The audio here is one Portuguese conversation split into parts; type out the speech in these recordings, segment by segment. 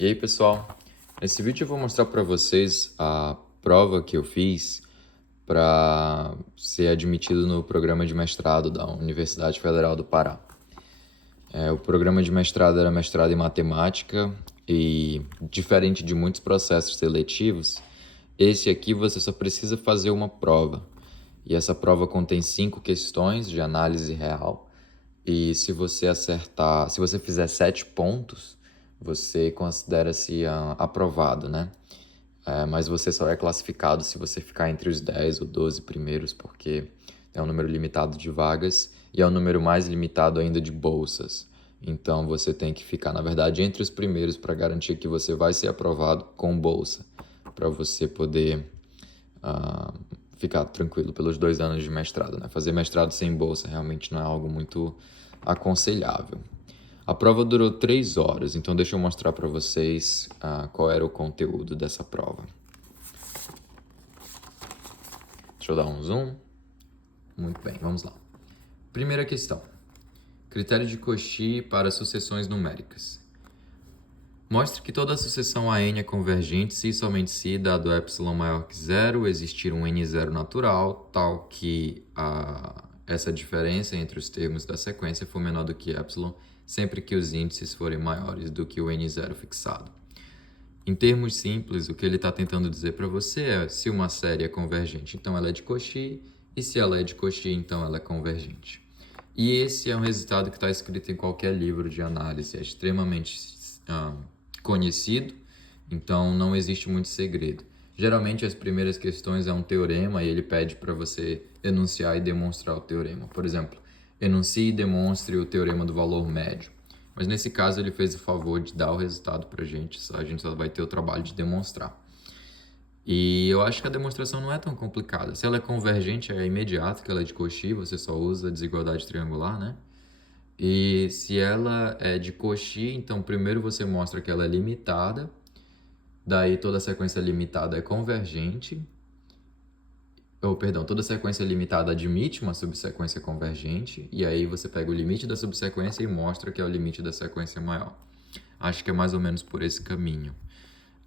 E aí, pessoal? Nesse vídeo eu vou mostrar para vocês a prova que eu fiz para ser admitido no programa de mestrado da Universidade Federal do Pará. O programa de mestrado era mestrado em matemática e, diferente de muitos processos seletivos, esse aqui você só precisa fazer uma prova. E essa prova contém 5 questões de análise real. E se você acertar, se você fizer 7 pontos, você considera-se aprovado, né? Mas você só é classificado se você ficar entre os 10 ou 12 primeiros, porque é um número limitado de vagas e é um número mais limitado ainda de bolsas. Então você tem que ficar, na verdade, entre os primeiros para garantir que você vai ser aprovado com bolsa, para você poder uh, ficar tranquilo pelos 2 anos de mestrado, né? Fazer mestrado sem bolsa realmente não é algo muito aconselhável. A prova durou 3 horas, então deixa eu mostrar para vocês qual era o conteúdo dessa prova. Deixa eu dar um zoom. Muito bem, vamos lá. Primeira questão. Critério de Cauchy para sucessões numéricas. Mostre que toda sucessão AN é convergente se e somente se, dado epsilon maior que zero, existir um N0 natural, tal que essa diferença entre os termos da sequência for menor do que epsilon, sempre que os índices forem maiores do que o N0 fixado. Em termos simples, o que ele está tentando dizer para você é se uma série é convergente, então ela é de Cauchy, e se ela é de Cauchy, então ela é convergente. E esse é um resultado que está escrito em qualquer livro de análise, é extremamente conhecido, então não existe muito segredo. Geralmente as primeiras questões é um teorema e ele pede para você enunciar e demonstrar o teorema. Por exemplo, enuncie e demonstre o teorema do valor médio. Mas nesse caso ele fez o favor de dar o resultado para a gente só vai ter o trabalho de demonstrar. E eu acho que a demonstração não é tão complicada. Se ela é convergente, é imediato que ela é de Cauchy, você só usa a desigualdade triangular, né? E se ela é de Cauchy, então primeiro você mostra que ela é limitada, daí toda sequência limitada é convergente, toda sequência limitada admite uma subsequência convergente, e aí você pega o limite da subsequência e mostra que é o limite da sequência maior. Acho que é mais ou menos por esse caminho.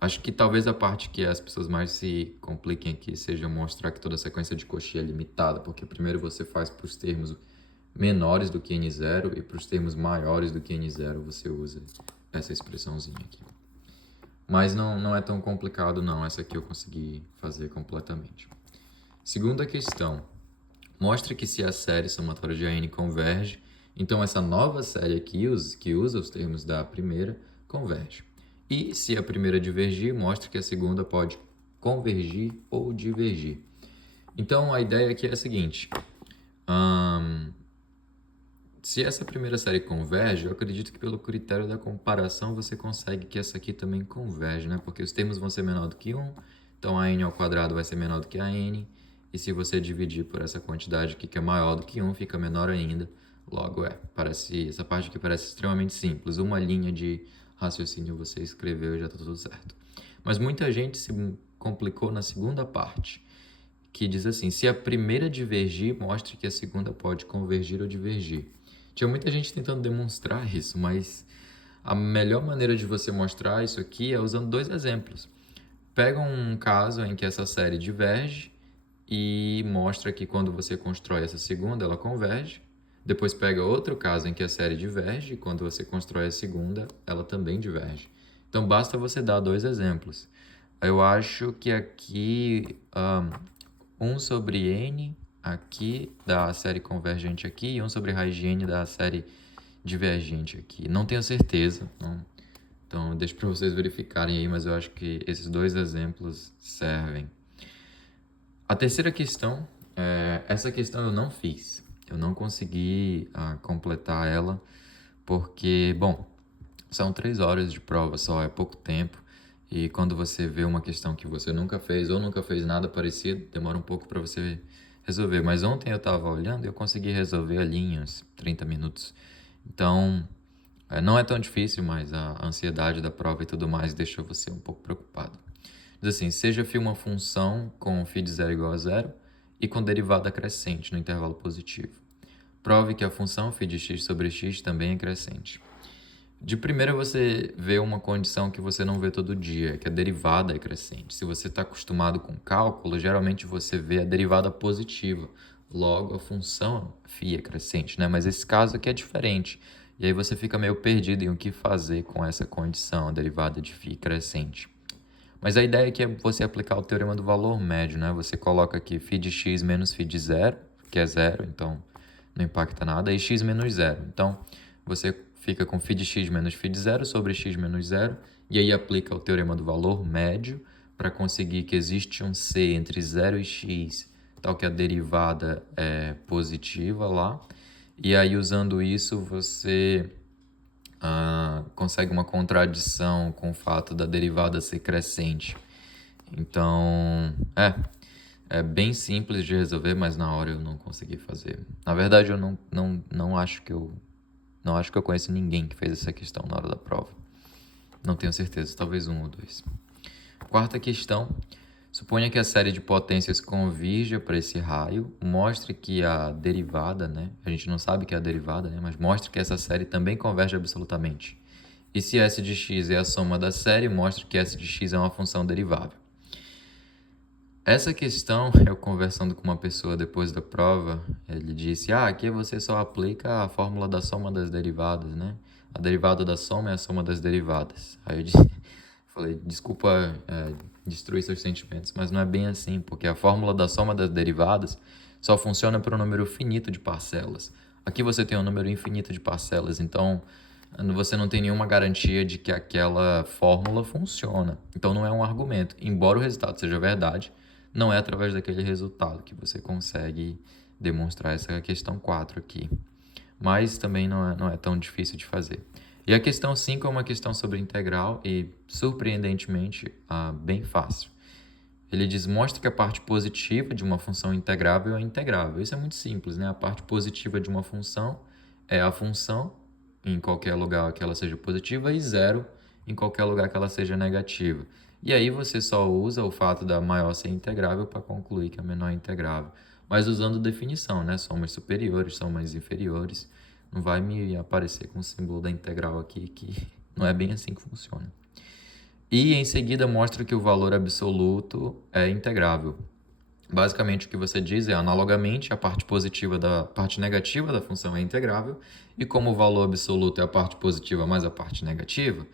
Acho que talvez a parte que as pessoas mais se compliquem aqui seja mostrar que toda sequência de Cauchy é limitada, porque primeiro você faz para os termos menores do que N0 e para os termos maiores do que N0 você usa essa expressãozinha aqui. Mas não é tão complicado não, essa aqui eu consegui fazer completamente. Segunda questão. Mostre que se a série somatória de AN converge, então essa nova série aqui, que usa os termos da primeira, converge. E se a primeira divergir, mostre que a segunda pode convergir ou divergir. Então a ideia aqui é a seguinte. Se essa primeira série converge, eu acredito que pelo critério da comparação você consegue que essa aqui também converge, né? Porque os termos vão ser menor do que 1, então a n ao quadrado vai ser menor do que a n, e se você dividir por essa quantidade aqui que é maior do que 1, fica menor ainda. Logo, essa parte aqui parece extremamente simples. Uma linha de raciocínio você escreveu e já está tudo certo. Mas muita gente se complicou na segunda parte, que diz assim, se a primeira divergir, mostre que a segunda pode convergir ou divergir. Tinha muita gente tentando demonstrar isso, mas a melhor maneira de você mostrar isso aqui é usando 2 exemplos. Pega um caso em que essa série diverge e mostra que quando você constrói essa segunda, ela converge. Depois pega outro caso em que a série diverge e quando você constrói a segunda, ela também diverge. Então basta você dar 2 exemplos. Eu acho que aqui 1 sobre n aqui da série convergente aqui e 1 sobre raiz de n da série divergente aqui. Não tenho certeza, então deixo para vocês verificarem aí, mas eu acho que esses 2 exemplos servem. A terceira questão, essa questão eu não fiz. Eu não consegui completar ela porque, bom, são 3 horas de prova só, é pouco tempo. E quando você vê uma questão que você nunca fez ou nunca fez nada parecido, demora um pouco para você resolver. Mas ontem eu estava olhando e eu consegui resolver ali em uns 30 minutos. Então, não é tão difícil, mas a ansiedade da prova e tudo mais deixou você um pouco preocupado. Diz assim, seja φ uma função com φ de 0 igual a 0 e com derivada crescente no intervalo positivo. Prove que a função φ de x sobre x também é crescente. De primeira você vê uma condição que você não vê todo dia, que a derivada é crescente. Se você está acostumado com cálculo, geralmente você vê a derivada positiva. Logo, a função φ é crescente, né? Mas esse caso aqui é diferente. E aí você fica meio perdido em o que fazer com essa condição, a derivada de φ crescente. Mas a ideia aqui é você aplicar o teorema do valor médio, né? Você coloca aqui φ de x menos φ de zero, que é zero, então não impacta nada, e x menos zero. Então, você fica com φ de x menos φ de zero sobre x menos zero, e aí aplica o teorema do valor médio para conseguir que existe um c entre 0 e x, tal que a derivada é positiva lá. E aí, usando isso, você consegue uma contradição com o fato da derivada ser crescente. Então, é bem simples de resolver, mas na hora eu não consegui fazer. Na verdade, eu não acho que eu conheço ninguém que fez essa questão na hora da prova. Não tenho certeza, talvez um ou dois. Quarta questão. Suponha que a série de potências convirja para esse raio, mostre que a derivada, né? A gente não sabe que é a derivada, né? Mas mostre que essa série também converge absolutamente. E se S de x é a soma da série, mostre que S de x é uma função derivável. Essa questão, eu conversando com uma pessoa depois da prova, ele disse, aqui você só aplica a fórmula da soma das derivadas, né? A derivada da soma é a soma das derivadas. Aí eu disse, falei, desculpa destruir seus sentimentos, mas não é bem assim, porque a fórmula da soma das derivadas só funciona para um número finito de parcelas. Aqui você tem um número infinito de parcelas, então você não tem nenhuma garantia de que aquela fórmula funciona. Então não é um argumento. Embora o resultado seja verdade, não é através daquele resultado que você consegue demonstrar essa questão 4 aqui. Mas também não é tão difícil de fazer. E a questão 5 é uma questão sobre integral e, surpreendentemente, bem fácil. Ele diz, mostra que a parte positiva de uma função integrável é integrável. Isso é muito simples, né? A parte positiva de uma função é a função em qualquer lugar que ela seja positiva e zero em qualquer lugar que ela seja negativa. E aí você só usa o fato da maior ser integrável para concluir que a menor é integrável. Mas usando definição, né? Somas superiores, somas inferiores. Não vai me aparecer com o símbolo da integral aqui, que não é bem assim que funciona. E em seguida mostra que o valor absoluto é integrável. Basicamente o que você diz é, analogamente, a parte positiva da parte negativa da função é integrável, e como o valor absoluto é a parte positiva mais a parte negativa,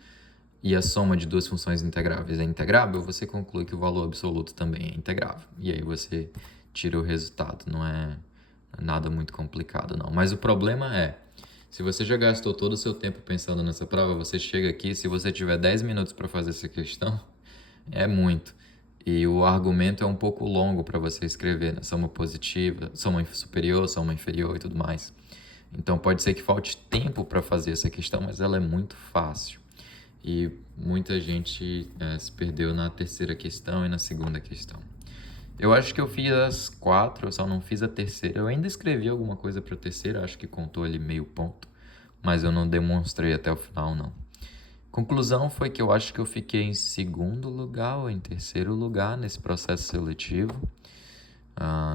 e a soma de duas funções integráveis é integrável, você conclui que o valor absoluto também é integrável. E aí você tira o resultado, não é nada muito complicado não. Mas o problema é, se você já gastou todo o seu tempo pensando nessa prova, você chega aqui, se você tiver 10 minutos para fazer essa questão, é muito. E o argumento é um pouco longo para você escrever, né? Soma positiva, soma superior, soma inferior e tudo mais. Então pode ser que falte tempo para fazer essa questão, mas ela é muito fácil. E muita gente se perdeu na terceira questão e na segunda questão. Eu acho que eu fiz as 4, eu só não fiz a terceira. Eu ainda escrevi alguma coisa para a terceira, acho que contou ali meio ponto, mas eu não demonstrei até o final, não. Conclusão foi que eu acho que eu fiquei em segundo lugar ou em terceiro lugar nesse processo seletivo.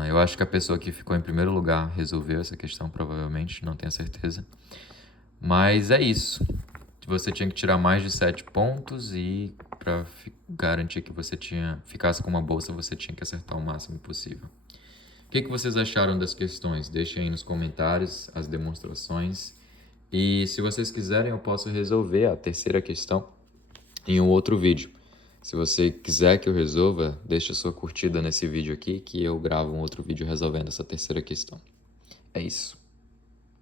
Eu acho que a pessoa que ficou em primeiro lugar resolveu essa questão, provavelmente, não tenho certeza. Mas é isso. Você tinha que tirar mais de 7 pontos e para garantir que você ficasse com uma bolsa, você tinha que acertar o máximo possível. O que vocês acharam das questões? Deixem aí nos comentários as demonstrações. E se vocês quiserem, eu posso resolver a terceira questão em um outro vídeo. Se você quiser que eu resolva, deixa sua curtida nesse vídeo aqui que eu gravo um outro vídeo resolvendo essa terceira questão. É isso.